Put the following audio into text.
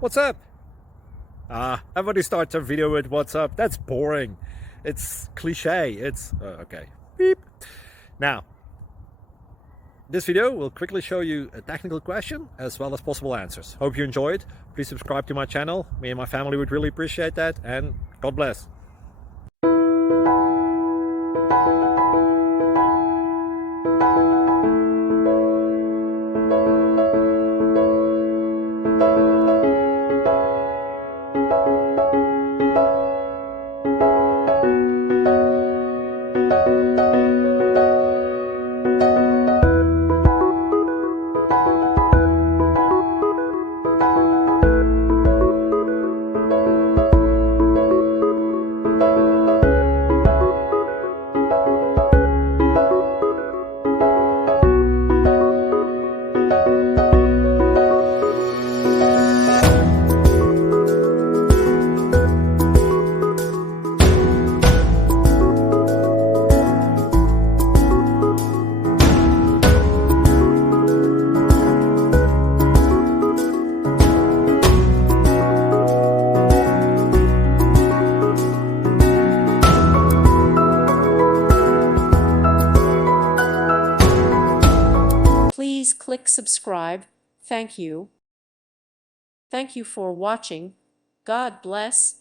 What's up? Everybody starts a video with what's up. That's boring. It's cliche. It's okay. Beep. Now, this video will quickly show you a technical question as well as possible answers. Hope you enjoy it. Please subscribe to my channel. Me and my family would really appreciate that, and God bless. Please click subscribe. Thank you. Thank you for watching. God bless.